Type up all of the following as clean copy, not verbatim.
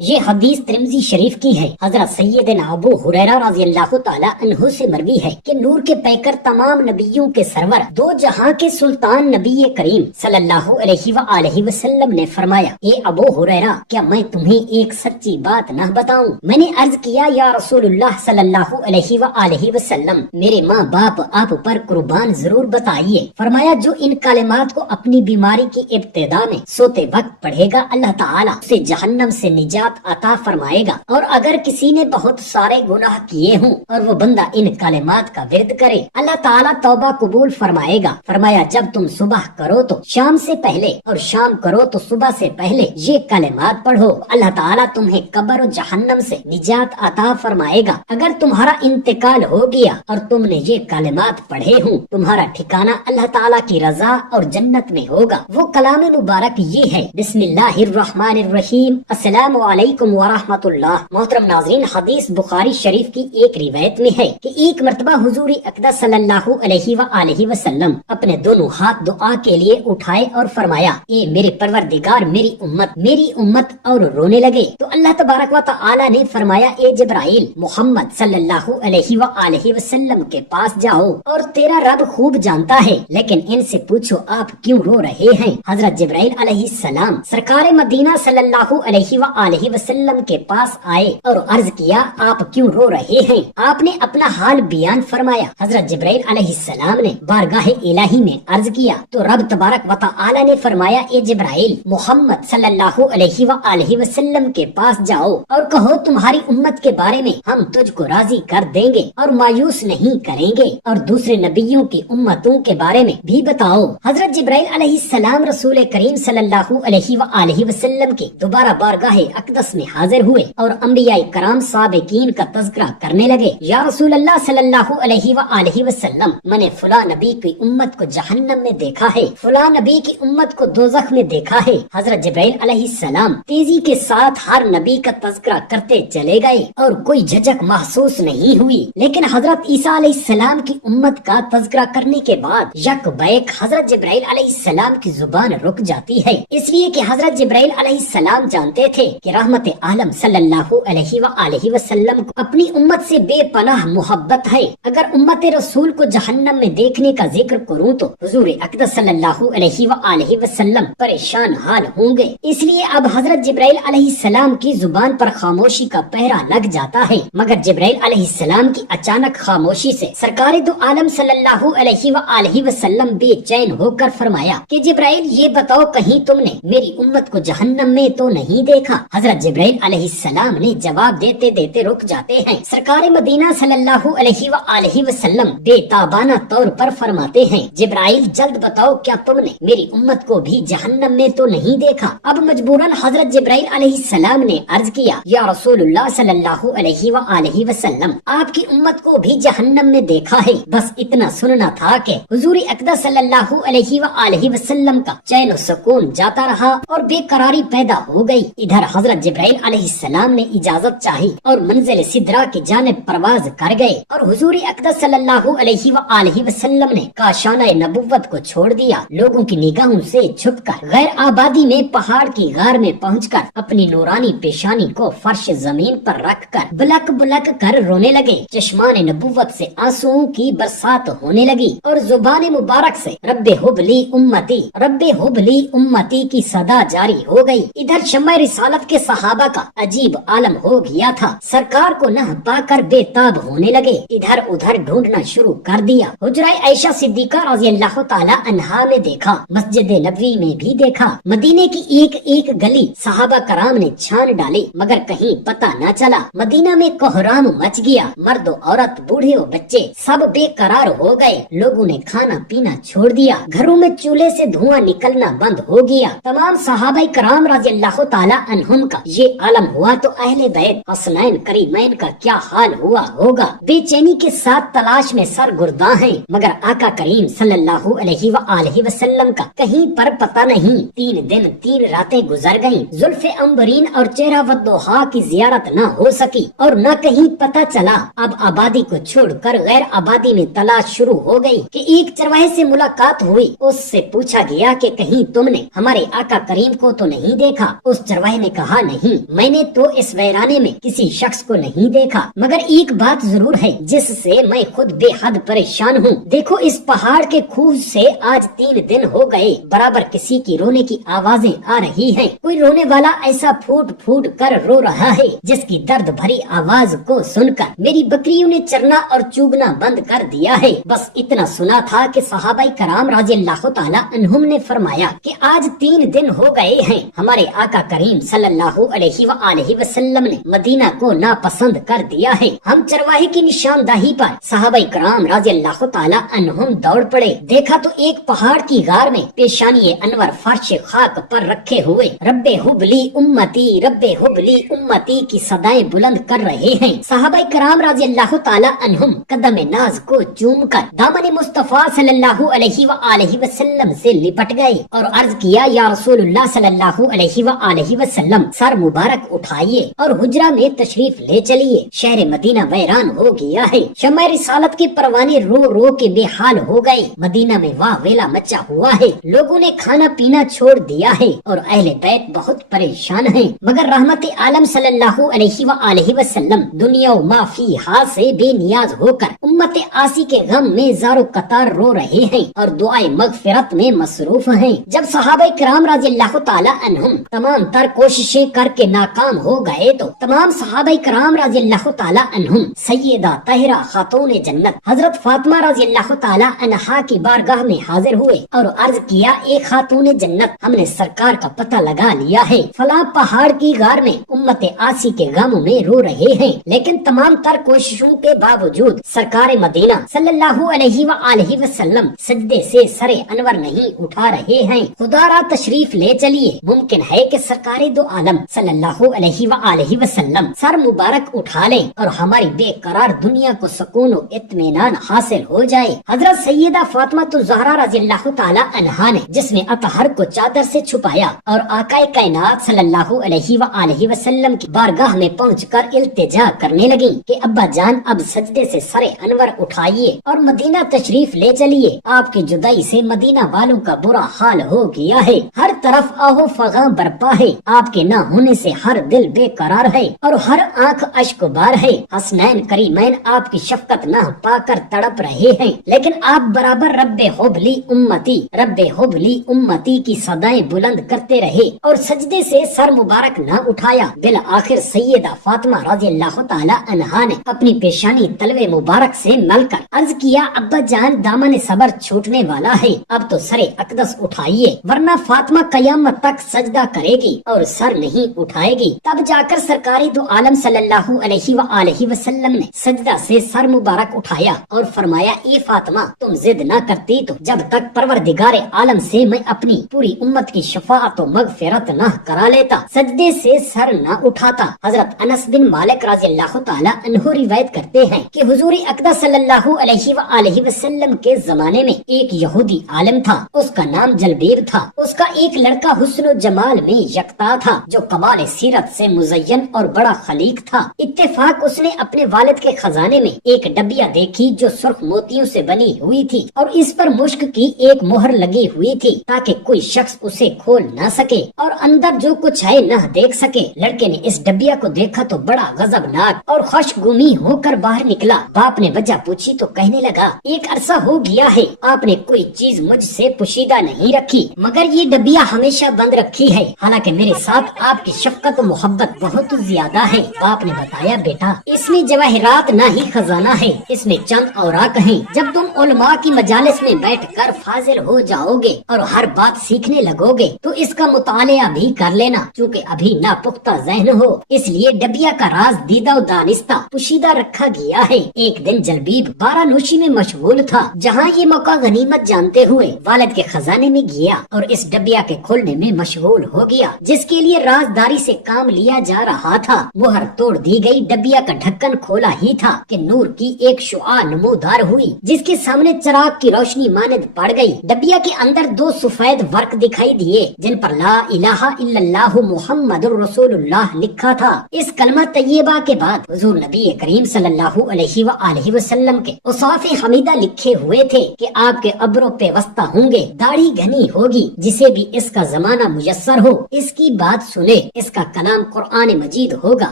یہ حدیث ترمذی شریف کی ہے۔ حضرت سیدنا ابو ہریرہ رضی اللہ تعالی عنہ سے مروی ہے کہ نور کے پیکر تمام نبیوں کے سرور دو جہاں کے سلطان نبی کریم صلی اللہ علیہ وآلہ وسلم نے فرمایا، اے ابو ہریرہ، کیا میں تمہیں ایک سچی بات نہ بتاؤں؟ میں نے عرض کیا، یا رسول اللہ صلی اللہ علیہ وآلہ وسلم، میرے ماں باپ آپ پر قربان ضرور بتائیے۔ فرمایا، جو ان کلمات کو اپنی بیماری کی ابتدا میں سوتے وقت پڑھے گا، اللہ تعالیٰ اسے جہنم سے نجات عطا فرمائے گا۔ اور اگر کسی نے بہت سارے گناہ کیے ہوں اور وہ بندہ ان کلمات کا ورد کرے، اللہ تعالیٰ توبہ قبول فرمائے گا۔ فرمایا، جب تم صبح کرو تو شام سے پہلے اور شام کرو تو صبح سے پہلے یہ کلمات پڑھو، اللہ تعالیٰ تمہیں قبر و جہنم سے نجات عطا فرمائے گا۔ اگر تمہارا انتقال ہو گیا اور تم نے یہ کلمات پڑھے ہوں، تمہارا ٹھکانہ اللہ تعالیٰ کی رضا اور جنت میں ہوگا۔ وہ کلام مبارک یہ ہے، بسم اللہ الرحمن الرحیم، السلام علیکم ورحمۃ اللہ۔ محترم ناظرین، حدیث بخاری شریف کی ایک روایت میں ہے کہ ایک مرتبہ حضور اقدس صلی اللہ علیہ وآلہ وسلم اپنے دونوں ہاتھ دعا کے لیے اٹھائے اور فرمایا، اے میرے پروردگار، میری امت، اور رونے لگے۔ تو اللہ تبارک و تعالی نے فرمایا، اے جبرائیل، محمد صلی اللہ علیہ وآلہ وسلم کے پاس جاؤ، اور تیرا رب خوب جانتا ہے، لیکن ان سے پوچھو آپ کیوں رو رہے ہیں۔ حضرت جبرائیل علیہ السلام سرکار مدینہ صلی اللہ علیہ وآلہ وسلم کے پاس آئے اور عرض کیا، آپ کیوں رو رہے ہیں؟ آپ نے اپنا حال بیان فرمایا۔ حضرت جبرائیل علیہ السلام نے بارگاہ الہی میں عرض کیا تو رب تبارک و تعالی نے فرمایا، اے جبرائیل، محمد صلی اللہ علیہ وآلہ وسلم کے پاس جاؤ اور کہو، تمہاری امت کے بارے میں ہم تجھ کو راضی کر دیں گے اور مایوس نہیں کریں گے، اور دوسرے نبیوں کی امتوں کے بارے میں بھی بتاؤ۔ حضرت جبرائیل علیہ السلام رسول کریم صلی اللہ علیہ وآلہ وسلم کے دوبارہ بارگاہ اقدس میں حاضر ہوئے اور انبیاء کرام سابقین کا تذکرہ کرنے لگے۔ یا رسول اللہ صلی اللہ علیہ وآلہ وسلم، میں نے فلاں نبی کی امت کو جہنم میں دیکھا ہے، فلاں نبی کی امت کو دوزخ میں دیکھا ہے۔ حضرت جبرائیل علیہ السلام تیزی کے ساتھ ہر نبی کا تذکرہ کرتے چلے گئے اور کوئی جھجک محسوس نہیں ہوئی، لیکن حضرت عیسیٰ علیہ السلام کی امت کا تذکرہ کرنے کے بعد یک بیک حضرت جبرائیل علیہ السلام کی زبان رک جاتی ہے، اس لیے کہ حضرت جبرائیل علیہ السلام جانتے تھے کہ رحمت عالم صلی اللہ علیہ وآلہ وسلم کو اپنی امت سے بے پناہ محبت ہے۔ اگر امت رسول کو جہنم میں دیکھنے کا ذکر کروں تو حضور اقدس صلی اللہ علیہ وآلہ وسلم پریشان حال ہوں گے، اس لیے اب حضرت جبرائیل علیہ السلام کی زبان پر خاموشی کا پہرا لگ جاتا ہے۔ مگر جبرائیل علیہ السلام کی اچانک خاموشی سے سرکار دو عالم صلی اللہ علیہ وآلہ وسلم بے چین ہو کر فرمایا کہ جبرائیل، یہ بتاؤ، کہیں تم نے میری امت کو جہنم میں تو نہیں دیکھا؟ حضرت جبرائیل علیہ السلام نے جواب دیتے دیتے رک جاتے ہیں۔ سرکار مدینہ صلی اللہ علیہ وآلہ وسلم بے تابانہ طور پر فرماتے ہیں، جبرائیل، جلد بتاؤ، کیا تم نے میری امت کو بھی جہنم میں تو نہیں دیکھا؟ اب مجبوراً حضرت جبرائیل علیہ السلام نے عرض کیا، یا رسول اللہ صلی اللہ علیہ وآلہ وسلم، آپ کی امت کو بھی جہنم میں دیکھا ہے، بس اتنا سننا تھا کہ حضور اقدس صلی اللہ علیہ وآلہ وسلم کا چین و سکون جاتا رہا اور بے قراری پیدا ہو گئی۔ ادھر حضرت جبرائیل علیہ السلام نے اجازت چاہی اور منزل سدرہ کی جانب پرواز کر گئے، اور حضور اقدس صلی اللہ علیہ وآلہ وسلم نے کاشانہ نبوت کو چھوڑ دیا۔ لوگوں کی نگاہوں سے چھپ کر غیر آبادی میں پہاڑ کی غار میں پہنچ کر اپنی نورانی پیشانی کو فرش زمین پر رکھ کر بلک بلک کر رونے لگے۔ چشمان نبوت سے آنسوؤں کی برسات ہونے لگی اور زبان مبارک سے رب حب لی امتی، رب حب لی امتی کی صدا جاری ہو گئی۔ ادھر شمع رسالت کے صحابہ کا عجیب عالم ہو گیا تھا، سرکار کو نہ پا کر بے تاب ہونے لگے، ادھر ادھر ڈھونڈنا شروع کر دیا۔ حجرہ عائشہ صدیقہ رضی اللہ تعالی عنہا میں دیکھا، مسجد نبوی میں بھی دیکھا، مدینے کی ایک ایک گلی صحابہ کرام نے چھان ڈالی، مگر کہیں پتہ نہ چلا۔ مدینہ میں کوہرام مچ گیا، مرد و عورت، بوڑھے و بچے سب بے قرار ہو گئے، لوگوں نے کھانا پینا چھوڑ دیا، گھروں میں چولہے سے دھواں نکلنا بند ہو گیا۔ تمام صحابہ کرام رضی اللہ تعالی عنہم کا یہ عالم ہوا تو اہل بیت حسنین کریمین کا کیا حال ہوا ہوگا؟ بے چینی کے ساتھ تلاش میں سرگرداں ہیں، مگر آقا کریم صلی اللہ علیہ وآلہ وسلم کا کہیں پر پتہ نہیں۔ 3 دن 3 راتیں گزر گئیں، زلف عنبرین اور چہرہ والضحیٰ کی زیارت نہ ہو سکی اور نہ کہیں پتہ چلا۔ اب آبادی کو چھوڑ کر غیر آبادی میں تلاش شروع ہو گئی کہ ایک چرواہے سے ملاقات ہوئی، اس سے پوچھا گیا کہ کہیں تم نے ہمارے آقا کریم کو تو نہیں دیکھا؟ اس چرواہے نے کہا، نہیں، میں نے تو اس ویرانے میں کسی شخص کو نہیں دیکھا، مگر ایک بات ضرور ہے جس سے میں خود بے حد پریشان ہوں۔ دیکھو اس پہاڑ کے کوہ سے آج 3 دن ہو گئے، برابر کسی کی رونے کی آوازیں آ رہی ہیں۔ کوئی رونے والا ایسا پھوٹ پھوٹ کر رو رہا ہے جس کی درد بھری آواز کو سن کر میری بکریوں نے چرنا اور چوگنا بند کر دیا ہے۔ بس اتنا سنا تھا کہ صحابہ کرام رضی اللہ تعالی عنہم نے فرمایا کہ آج 3 دن ہو گئے ہیں ہمارے آقا کریم صلی اللہ علیہ وآلہ وسلم نے مدینہ کو ناپسند کر دیا ہے۔ ہم چرواہے کی نشاندہی پر صحابہ کرام رضی اللہ تعالی عنہم دوڑ پڑے، دیکھا تو ایک پہاڑ کی غار میں پیشانی انور فرش خاک پر رکھے ہوئے رب حبلی امتی رب حبلی امتی کی صدائیں بلند کر رہے ہیں۔ صحابہ کرام رضی اللہ تعالی عنہم قدم ناز کو چوم کر دامن مصطفیٰ صلی اللہ علیہ وآلہ وسلم سے لپٹ گئے اور عرض کیا، یا رسول اللہ صلی اللہ علیہ وآلہ وسلم، سر مبارک اٹھائیے اور حجرہ میں تشریف لے چلیے، شہر مدینہ ویران ہو گیا ہے۔ شمع رسالت کے پروانے رو رو کے بے حال ہو گئے، مدینہ میں واہ ویلا مچا ہوا ہے، لوگوں نے کھانا پینا چھوڑ دیا ہے اور اہل بیت بہت پریشان ہیں، مگر رحمت عالم صلی اللہ علیہ وآلہ وسلم دنیا و ما فیہا سے بے نیاز ہو کر امت آسی کے غم میں زارو قطار رو رہے ہیں اور دعائے مغفرت میں مصروف ہیں۔ جب صحابہ کرام رضی اللہ تعالی عنہم تمام تر کوششیں کر کے ناکام ہو گئے تو تمام صحابہ کرام رضی اللہ تعالی عنہم سیدہ طاہرہ خاتون جنت حضرت فاطمہ رضی اللہ تعالی عنہا کی بارگاہ میں حاضر ہوئے اور عرض کیا، ایک خاتون جنت، ہم نے سرکار کا پتہ لگا لیا ہے، فلاں پہاڑ کی غار میں امت آسی کے غم میں رو رہے ہیں، لیکن تمام تر کوششوں کے باوجود سرکار مدینہ صلی اللہ علیہ وآلہ وسلم سجدے سے سر انور نہیں اٹھا رہے ہیں، خدا را تشریف لے چلیے، ممکن ہے کہ سرکار دو عالم صلی اللہ علیہ وآلہ وسلم سر مبارک اٹھا لیں اور ہماری بے قرار دنیا کو سکون و اطمینان حاصل ہو جائے۔ حضرت سیدہ فاطمہ الزہرا رضی اللہ تعالی عنہا نے جس میں اطہر کو چادر سے چھپایا اور آقائے کائنات صلی اللہ علیہ وآلہ وسلم کی بارگاہ میں پہنچ کر التجا کرنے لگی کہ ابا جان اب سجدے سے سر انور اٹھائیے اور مدینہ تشریف لے چلیے، آپ کی جدائی سے مدینہ والوں کا برا حال ہو گیا ہے، ہر طرف آہو فغاں برپا ہے، آپ کے نہ ہونے سے ہر دل بے قرار ہے اور ہر آنکھ اشک بار ہے، حسنین کریمین آپ کی شفقت نہ پا کر تڑپ رہے ہیں، لیکن آپ برابر رب حبلی امتی رب حبلی امتی کی صدائیں بلند کرتے رہے اور سجدے سے سر مبارک نہ اٹھایا۔ بالآخر سیدہ فاطمہ رضی اللہ تعالی عنہا نے اپنی پیشانی تلوے مبارک سے مل کر عرض کیا، ابا جان دامن صبر چھوٹنے والا ہے، اب تو سر اقدس اٹھائیے ورنہ فاطمہ قیامت تک سجدہ کرے گی اور سر نہیں اٹھائے گی۔ تب جا کر سرکاری دو عالم صلی اللہ علیہ وآلہ وسلم نے سجدہ سے سر مبارک اٹھایا اور فرمایا، اے فاطمہ تم ضد نہ کرتی تو جب تک پروردگار عالم سے میں اپنی پوری امت کی شفاعت و مغفرت نہ کرا لیتا، سجدے سے سر نہ اٹھاتا۔ حضرت انس بن مالک رضی اللہ تعالی عنہ روایت کرتے ہیں کہ حضور اقدس صلی اللہ علیہ وآلہ وسلم کے زمانے میں ایک یہودی عالم تھا، اس کا نام جلبیب تھا، اس کا ایک لڑکا حسن و جمال میں یکتا تھا جو کمال سیرت سے مزین اور بڑا خلیق تھا۔ اتفاق اس نے اپنے والد کے خزانے میں ایک ڈبیا دیکھی جو سرخ موتیوں سے بنی ہوئی تھی اور اس پر مشک کی ایک مہر لگی ہوئی تھی تاکہ کوئی شخص اسے کھول نہ سکے اور اندر جو کچھ ہے نہ دیکھ سکے۔ لڑکے نے اس ڈبیا کو دیکھا تو بڑا غضبناک اور خوش گمی ہو کر باہر نکلا۔ باپ نے وجہ پوچھی تو کہنے لگا، ایک عرصہ ہو گیا ہے آپ نے کوئی چیز مجھ سے پوشیدہ نہیں رکھی، مگر یہ ڈبیا ہمیشہ بند رکھی ہے، حالانکہ میرے ساتھ آپ کی شفقت و محبت بہت زیادہ ہے۔ باپ نے بتایا، بیٹا اس میں جواہرات نہ ہی خزانہ ہے، اس میں چند اوراق ہیں، جب تم علماء کی مجالس میں بیٹھ کر فاضل ہو جاؤ گے اور ہر بات سیکھنے لگو گے تو اس کا مطالعہ بھی کر لینا، چونکہ ابھی ناپختہ ذہن ہو، اس لیے ڈبیا کا راز دیدہ و دانستہ پوشیدہ رکھا گیا ہے۔ ایک دن جلبیب بارہ نوشی میں مشغول تھا، جہاں یہ موقع غنیمت جانتے ہوئے والد کے خزانے میں گیا اور اس ڈبیا کے کھولنے میں مشغول ہو گیا جس کے لیے رازداری سے کام لیا جا رہا تھا۔ مہر توڑ دی گئی، ڈبیا کا ڈھکن کھولا ہی تھا کہ نور کی ایک شعاع نمودار ہوئی جس کے سامنے چراغ کی روشنی مانند پڑ گئی۔ ڈبیا کے اندر دو سفید ورق دکھائی دیے جن پر لا الہ الا اللہ محمد رسول اللہ لکھا تھا۔ اس کلمہ طیبہ کے بعد حضور نبی کریم صلی اللہ علیہ وآلہ وسلم کے اوصاف حمیدہ لکھے ہوئے تھے کہ آپ کے ابروں پہ وسطہ ہوں گے، داڑھی گھنی ہوگی، جسے بھی اس کا زمانہ میسر ہو اس کی بات سنے بولے اس کا کلام قرآن مجید ہوگا،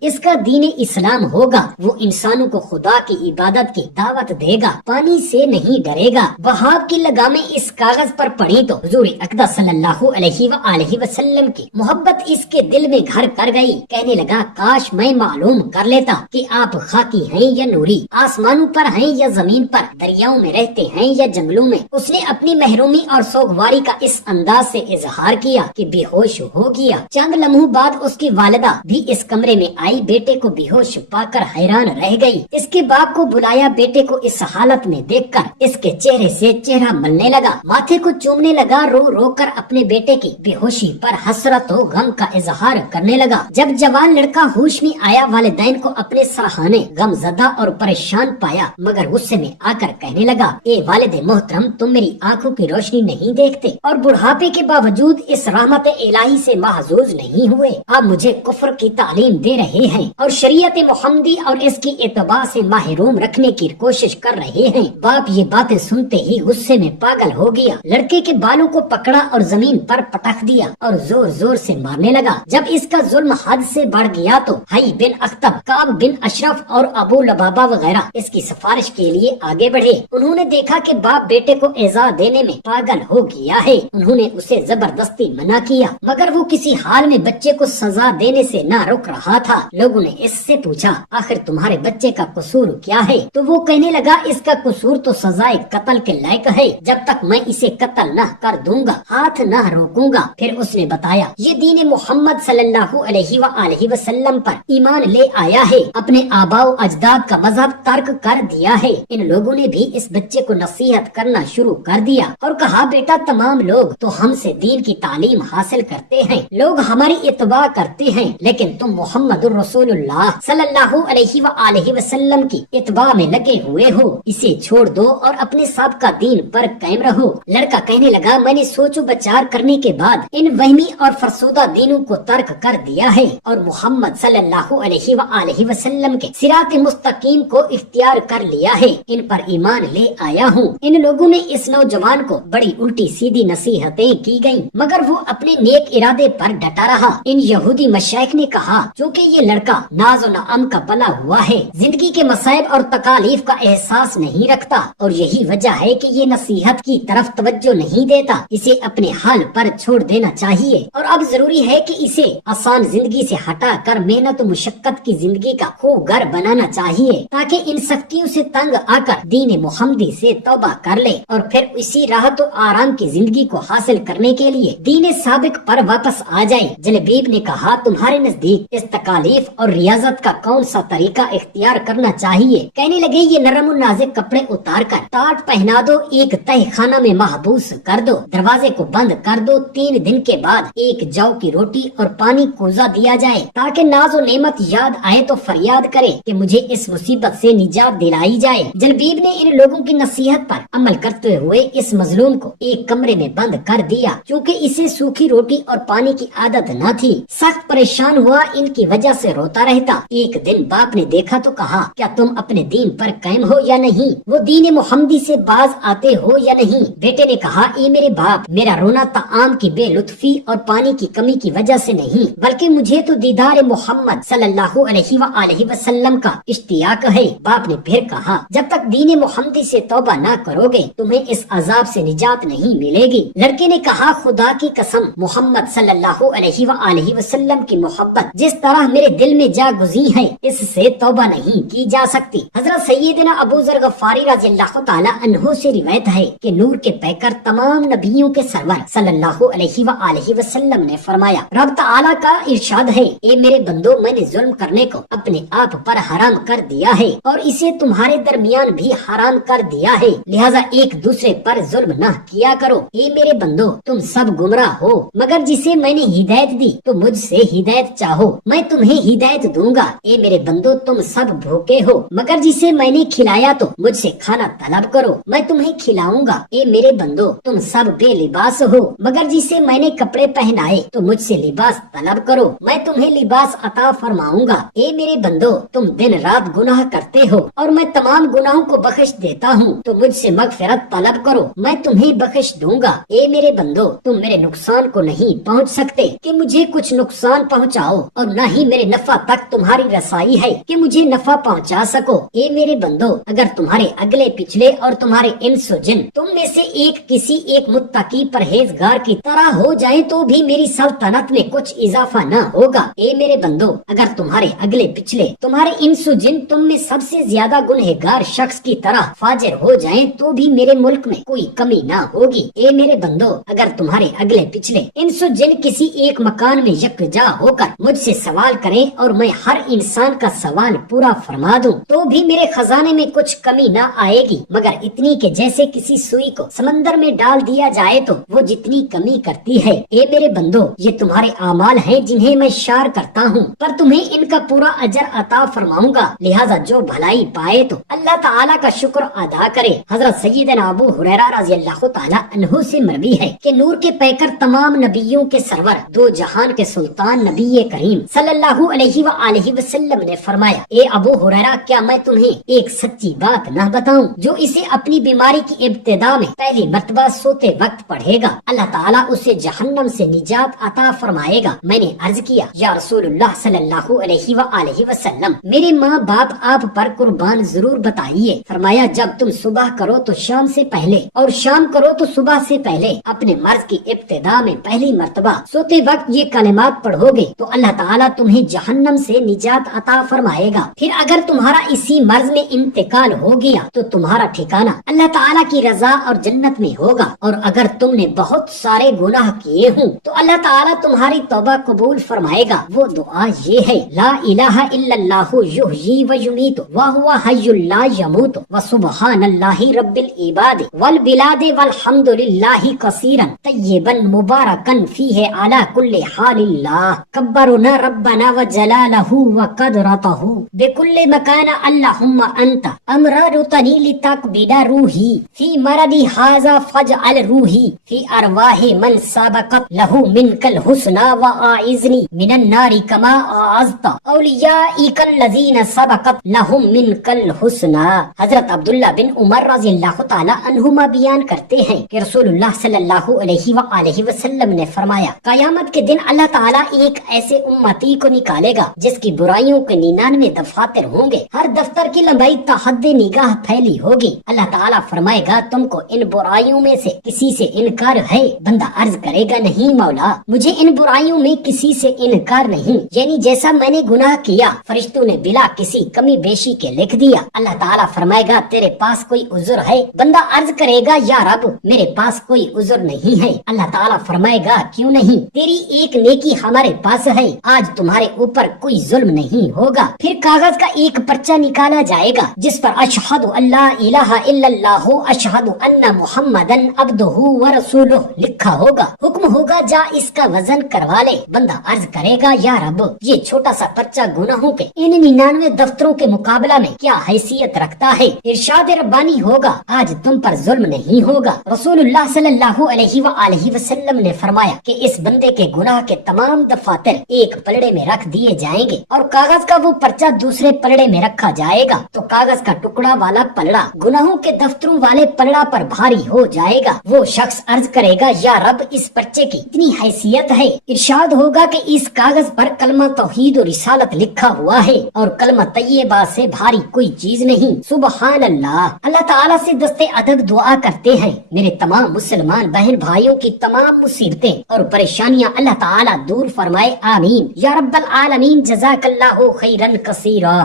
اس کا دین اسلام ہوگا، وہ انسانوں کو خدا کی عبادت کی دعوت دے گا، پانی سے نہیں ڈرے گا۔ وہاب کی لگامیں اس کاغذ پر پڑھی تو حضور اقدس صلی اللہ علیہ وآلہ وسلم کی محبت اس کے دل میں گھر کر گئی۔ کہنے لگا کاش میں معلوم کر لیتا کہ آپ خاکی ہیں یا نوری، آسمانوں پر ہیں یا زمین پر، دریاؤں میں رہتے ہیں یا جنگلوں میں۔ اس نے اپنی محرومی اور سوگواری کا اس انداز سے اظہار کیا کہ بے ہوش ہو گیا۔ چند لمحوں بعد اس کی والدہ بھی اس کمرے میں آئی، بیٹے کو بے ہوش پا کر حیران رہ گئی۔ اس کے باپ کو بلایا، بیٹے کو اس حالت میں دیکھ کر اس کے چہرے سے چہرہ ملنے لگا، ماتھے کو چومنے لگا، رو رو کر اپنے بیٹے کی بے ہوشی پر حسرت و غم کا اظہار کرنے لگا۔ جب جوان لڑکا ہوش میں آیا، والدین کو اپنے سرہانے غم زدہ اور پریشان پایا، مگر غصے میں آ کر کہنے لگا اے والد محترم، تم میری آنکھوں کی روشنی نہیں دیکھتے اور بڑھاپے کے باوجود اس رحمت الہی سے محظوظ نہیں ہوئے، آپ مجھے کفر کی تعلیم دے رہے ہیں اور شریعت محمدی اور اس کی اتباع سے محروم رکھنے کی کوشش کر رہے ہیں۔ باپ یہ باتیں سنتے ہی غصے میں پاگل ہو گیا، لڑکے کے بالوں کو پکڑا اور زمین پر پٹخ دیا اور زور زور سے مارنے لگا۔ جب اس کا ظلم حد سے بڑھ گیا تو حی بن اخطب، کعب بن اشرف اور ابو لبابہ وغیرہ اس کی سفارش کے لیے آگے بڑھے۔ انہوں نے دیکھا کہ باپ بیٹے کو ایذا دینے میں پاگل ہو گیا ہے، انہوں نے اسے زبردستی منع کیا، مگر وہ کسی حال میں بچے کو سزا دینے سے نہ رک رہا تھا۔ لوگوں نے اس سے پوچھا آخر تمہارے بچے کا قصور کیا ہے؟ تو وہ کہنے لگا اس کا قصور تو سزائے قتل کے لائق ہے، جب تک میں اسے قتل نہ کر دوں گا ہاتھ نہ روکوں گا۔ پھر اس نے بتایا یہ دین محمد صلی اللہ علیہ وآلہ وسلم پر ایمان لے آیا ہے، اپنے آباء و اجداد کا مذہب ترک کر دیا ہے۔ ان لوگوں نے بھی اس بچے کو نصیحت کرنا شروع کر دیا اور کہا بیٹا تمام لوگ تو ہم سے دین کی تعلیم حاصل کرتے ہیں، لوگ ہماری اتباع کرتے ہیں، لیکن تم محمد الرسول اللہ صلی اللہ علیہ وآلہ وسلم کی اتباع میں لگے ہوئے ہو، اسے چھوڑ دو اور اپنے سابقہ دین پر قائم رہو۔ لڑکا کہنے لگا میں نے سوچ و بچار کرنے کے بعد ان وہمی اور فرسودہ دینوں کو ترک کر دیا ہے اور محمد صلی اللہ علیہ وآلہ وسلم کے صراط مستقیم کو اختیار کر لیا ہے، ان پر ایمان لے آیا ہوں۔ ان لوگوں نے اس نوجوان کو بڑی الٹی سیدھی نصیحتیں کی گئیں، مگر وہ اپنے نیک ارادے پر ڈٹا رہا۔ ان یہودی مشائخ نے کہا چونکہ یہ لڑکا ناز و نعم کا پلا ہوا ہے، زندگی کے مصائب اور تکالیف کا احساس نہیں رکھتا اور یہی وجہ ہے کہ یہ نصیحت کی طرف توجہ نہیں دیتا، اسے اپنے حال پر چھوڑ دینا چاہیے اور اب ضروری ہے کہ اسے آسان زندگی سے ہٹا کر محنت و مشقت کی زندگی کا خوب گھر بنانا چاہیے تاکہ ان سختیوں سے تنگ آ کر دین محمدی سے توبہ کر لے اور پھر اسی راحت و آرام کی زندگی کو حاصل کرنے کے لیے دین سابق پر واپس آ جائے۔ جلبیب نے کہا تمہارے نزدیک اس تکالیف اور ریاضت کا کون سا طریقہ اختیار کرنا چاہیے؟ کہنے لگے یہ نرم و نازک کپڑے اتار کر ٹاٹ پہنا دو، ایک تہ خانہ میں محبوس کر دو، دروازے کو بند کر دو، 3 دن کے بعد ایک جو کی روٹی اور پانی کوزہ دیا جائے تاکہ ناز و نعمت یاد آئے تو فریاد کرے کہ مجھے اس مصیبت سے نجات دلائی جائے۔ جلبیب نے ان لوگوں کی نصیحت پر عمل کرتے ہوئے اس مظلوم کو ایک کمرے میں بند کر دیا، چونکہ اسے سوکھی روٹی اور پانی کی عادت نہ تھی۔ سخت پریشان ہوا، ان کی وجہ سے روتا رہتا۔ ایک دن باپ نے دیکھا تو کہا کیا تم اپنے دین پر قائم ہو یا نہیں؟ وہ دین محمدی سے باز آتے ہو یا نہیں؟ بیٹے نے کہا اے میرے باپ، میرا رونا طعام کی بے لطفی اور پانی کی کمی کی وجہ سے نہیں، بلکہ مجھے تو دیدار محمد صلی اللہ علیہ وآلہ وسلم کا اشتیاق ہے۔ باپ نے پھر کہا جب تک دین محمدی سے توبہ نہ کرو گے تمہیں اس عذاب سے نجات نہیں ملے گی۔ لڑکے نے کہا خدا کی قسم، محمد صلی اللہ علیہ وآلہ وسلم کی محبت جس طرح میرے دل میں جا گزی ہے اس سے توبہ نہیں کی جا سکتی۔ حضرت سیدنا ابو ذر غفاری رضی اللہ تعالی عنہ سے روایت ہے کہ نور کے پیکر تمام نبیوں کے سرور صلی اللہ علیہ وآلہ وسلم نے فرمایا رب تعالی کا ارشاد ہے اے میرے بندو، میں نے ظلم کرنے کو اپنے آپ پر حرام کر دیا ہے اور اسے تمہارے درمیان بھی حرام کر دیا ہے، لہذا ایک دوسرے پر ظلم نہ کیا کرو۔ اے میرے بندو تم سب گمراہ ہو، مگر جسے میں نے ہدایت دی تو مجھ سے ہدایت چاہو، میں تمہیں ہدایت دوں گا۔ اے میرے بندو تم سب بھوکے ہو، مگر جسے میں نے کھلایا تو مجھ سے کھانا طلب کرو، میں تمہیں کھلاؤں گا۔ اے میرے بندو تم سب بے لباس ہو، مگر جسے میں نے کپڑے پہنائے تو مجھ سے لباس طلب کرو، میں تمہیں لباس عطا فرماؤں گا۔ اے میرے بندو تم دن رات گناہ کرتے ہو اور میں تمام گناہوں کو بخش دیتا ہوں، تو مجھ سے مغفرت طلب کرو، میں تمہیں بخش دوں گا۔ اے میرے بندو تم میرے نقصان کو نہیں پہنچ سکتے کہ مجھے مجھے کچھ نقصان پہنچاؤ اور نہ ہی میرے نفع تک تمہاری رسائی ہے کہ مجھے نفع پہنچا سکو۔ اے میرے بندو، اگر تمہارے اگلے پچھلے اور تمہارے انس و جن تم میں سے کسی ایک متقی پرہیزگار کی طرح ہو جائیں تو بھی میری سلطنت میں کچھ اضافہ نہ ہوگا۔ اے میرے بندو، اگر تمہارے اگلے پچھلے تمہارے انس و جن تم میں سب سے زیادہ گنہگار شخص کی طرح فاجر ہو جائیں تو بھی میرے ملک میں کوئی کمی نہ ہوگی۔ اے میرے بندو، اگر تمہارے اگلے پچھلے انس و جن کسی ایک مکان میں یکجا ہو کر مجھ سے سوال کریں اور میں ہر انسان کا سوال پورا فرما دوں تو بھی میرے خزانے میں کچھ کمی نہ آئے گی، مگر اتنی کہ جیسے کسی سوئی کو سمندر میں ڈال دیا جائے تو وہ جتنی کمی کرتی ہے۔ اے میرے بندو، یہ تمہارے اعمال ہیں جنہیں میں شار کرتا ہوں، پر تمہیں ان کا پورا اجر عطا فرماؤں گا، لہذا جو بھلائی پائے تو اللہ تعالیٰ کا شکر ادا کرے۔ حضرت سیدنا ابو ہریرہ رضی اللہ تعالیٰ عنہ سے مروی ہے کہ نور کے پیکر تمام نبیوں کے سرور دو جہان کے سلطان نبی کریم صلی اللہ علیہ وآلہ وسلم نے فرمایا، اے ابو ہریرہ، کیا میں تمہیں ایک سچی بات نہ بتاؤں؟ جو اسے اپنی بیماری کی ابتدا میں پہلی مرتبہ سوتے وقت پڑھے گا اللہ تعالیٰ اسے جہنم سے نجات عطا فرمائے گا۔ میں نے عرض کیا، یا رسول اللہ صلی اللہ علیہ وآلہ وسلم، میرے ماں باپ آپ پر قربان ضرور بتائیے۔ فرمایا، جب تم صبح کرو تو شام سے پہلے اور شام کرو تو صبح سے پہلے اپنے مرض کی ابتدا میں پہلی مرتبہ سوتے وقت یہ کلمات پڑھو گے تو اللہ تعالیٰ تمہیں جہنم سے نجات عطا فرمائے گا۔ پھر اگر تمہارا اسی مرض میں انتقال ہو گیا تو تمہارا ٹھکانہ اللہ تعالیٰ کی رضا اور جنت میں ہوگا، اور اگر تم نے بہت سارے گناہ کیے ہوں تو اللہ تعالیٰ تمہاری توبہ قبول فرمائے گا۔ وہ دعا یہ ہے، لا الہ الا اللہ یحیی و یمیت وہو حی لا یموت وسبحان اللہ رب العباد والبلاد والحمد للہ کثیرا طیبا مبارکا فیہ علی کل حال اللہ کبرنا ربنا وجلالہ وقدرتہ بکل مکان اللہم انت امررتنی لتقبل روحی فی مرضی ھذا فاجعل روحی فی ارواح من سبقت لہ منک الحسنى واعذنی من النار کما اعذت اولیائک الذین سبقت لہم منک الحسنى۔ حضرت عبداللہ بن عمر رضی اللہ تعالی عنہما بیان کرتے ہیں کہ رسول اللہ صلی اللہ علیہ وآلہ وسلم نے فرمایا، قیامت کے دن اللہ تعالیٰ ایک ایسے امتی کو نکالے گا جس کی برائیوں کے 99 دفاتر ہوں گے، ہر دفتر کی لمبائی تا حد نگاہ پھیلی ہوگی۔ اللہ تعالیٰ فرمائے گا، تم کو ان برائیوں میں سے کسی سے انکار ہے؟ بندہ عرض کرے گا، نہیں مولا، مجھے ان برائیوں میں کسی سے انکار نہیں، یعنی جیسا میں نے گناہ کیا فرشتوں نے بلا کسی کمی بیشی کے لکھ دیا۔ اللہ تعالیٰ فرمائے گا، تیرے پاس کوئی عذر ہے؟ بندہ عرض کرے گا، یا رب میرے پاس کوئی عذر نہیں ہے۔ اللہ تعالیٰ فرمائے گا، کیوں نہیں؟ تیری ایک نیکی ہمارے پاس ہے، آج تمہارے اوپر کوئی ظلم نہیں ہوگا۔ پھر کاغذ کا ایک پرچہ نکالا جائے گا جس پر اشہد اللہ الہ الا اللہ اشہد ان محمدن عبدہ ورسولہ لکھا ہوگا۔ حکم ہوگا، جا اس کا وزن کروا لے۔ بندہ عرض کرے گا، یا رب یہ چھوٹا سا پرچہ گناہوں کے ان 99 دفتروں کے مقابلہ میں کیا حیثیت رکھتا ہے؟ ارشاد ربانی ہوگا، آج تم پر ظلم نہیں ہوگا۔ رسول اللہ صلی اللہ علیہ وآلہ وسلم نے فرمایا کہ اس بندے کے گناہ کے تمام دفاتر ایک پلڑے میں رکھ دیے جائیں گے اور کاغذ کا وہ پرچہ دوسرے پلڑے میں رکھا جائے گا، تو کاغذ کا ٹکڑا والا پلڑا گناہوں کے دفتروں والے پلڑا پر بھاری ہو جائے گا۔ وہ شخص عرض کرے گا، یا رب اس پرچے کی اتنی حیثیت ہے؟ ارشاد ہوگا کہ اس کاغذ پر کلمہ توحید و رسالت لکھا ہوا ہے اور کلمہ طیبہ سے بھاری کوئی چیز نہیں۔ سبحان اللہ۔ اللہ تعالیٰ سے دستے ادب دعا کرتے ہیں، میرے تمام مسلمان بہن بھائیوں کی تمام مصیبتیں اور پریشانیاں اللہ تعالیٰ دور فرمائے، آمین یا رب العالمین۔ جزاک اللہ خیرا کثیرا۔